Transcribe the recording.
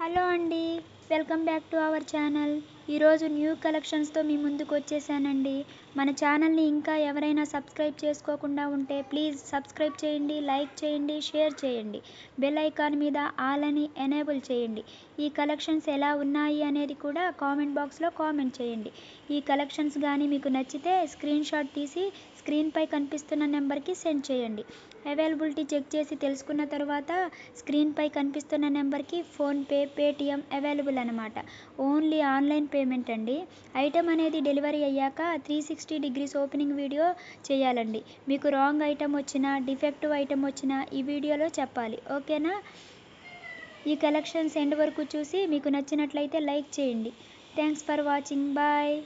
Hello అండి, welcome back to our channel. ఈరోజు new కలెక్షన్స్తో మీ ముందుకు వచ్చేసానండి. మన ఛానల్ని ఇంకా ఎవరైనా సబ్స్క్రైబ్ చేసుకోకుండా ఉంటే ప్లీజ్ సబ్స్క్రైబ్ చేయండి, లైక్ చేయండి, షేర్ చేయండి. బెల్ ఐకాన్ మీద ఆల్ అని ఎనేబుల్ చేయండి. ఈ కలెక్షన్స్ ఎలా ఉన్నాయి అనేది కూడా కామెంట్ బాక్స్లో కామెంట్ చేయండి. ఈ కలెక్షన్స్ కానీ మీకు నచ్చితే స్క్రీన్ షాట్ తీసి స్క్రీన్పై కనిపిస్తున్న నెంబర్కి సెండ్ చేయండి. అవైలబిలిటీ చెక్ చేసి తెలుసుకున్న తర్వాత స్క్రీన్పై కనిపిస్తున్న నెంబర్కి ఫోన్పే, పేటిఎం అవైలబుల్ అనమాట. ఓన్లీ ఆన్లైన్ పేమెంట్ అండి. ఐటమ్ అనేది డెలివరీ అయ్యాక 360 డిగ్రీస్ ఓపెనింగ్ వీడియో చేయాలండి. మీకు రాంగ్ ఐటమ్ వచ్చినా, డిఫెక్టివ్ ఐటమ్ వచ్చినా ఈ వీడియోలో చెప్పాలి, ఓకేనా? ఈ కలెక్షన్స్ ఎండ్ వరకు చూసి మీకు నచ్చినట్లయితే లైక్ చేయండి. Thanks for watching. బాయ్.